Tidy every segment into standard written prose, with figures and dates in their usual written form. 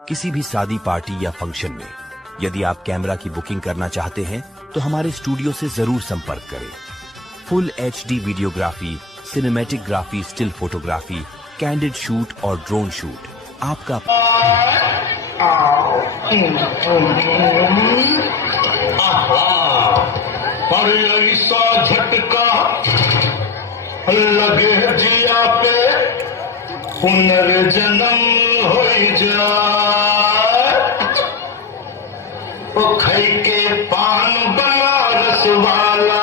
किसी भी शादी पार्टी या फंक्शन में यदि आप कैमरा की बुकिंग करना चाहते हैं तो हमारे स्टूडियो से जरूर संपर्क करें। Full HD videography, cinematic graphy, still photography, candid shoot और ड्रोन शूट आपका। ऐसा झटका लगे जिया पे पुनर्जन्म हो जाए। ओ खाई के पान बनारस वाला,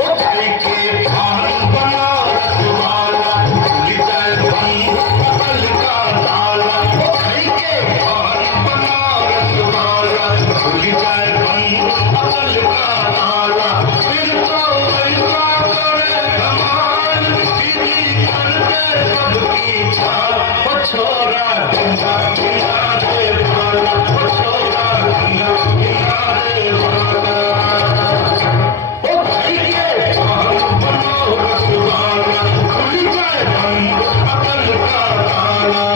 ओ खाई के पान बनारस वाला खुल जाए बंद अकल का ताला। ओ खाई के पान बनारस वाला खुल जाए बंद अकल का ताला। फिर तो ऐसा करे धमाल दीदी करके सबकी छाल। ओ छोरा गंगा किनारे वाला, ओ छोरा गंगा किनारे वाला। ओ भाई के पान बनारस वाला खुल जाए बंद अकल का ताला।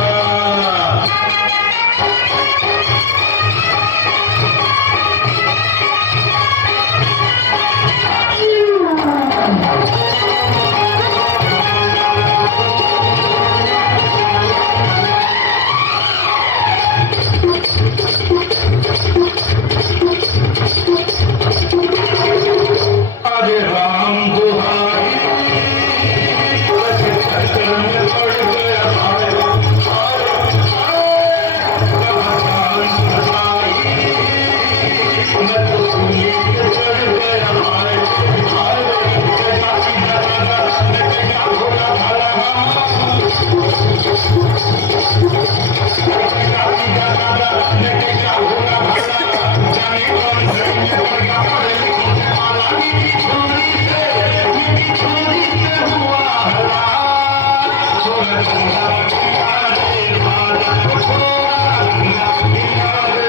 अरे राम दुहाई छत्र में पड़ गया हाय हाय मैं तो सूली पे चढ़ गया हाय हाय। चाची दादा मैं क्या घोड़ा भाला, चाची दादा मैं क्या घोड़ा भाला। जाने कौन घर में पड़ गया पढ़े लिखे वाला। मीठी छोरी से हुआ हला। छोरा गंगा किनारे वाला, छोरा गंगा किनारे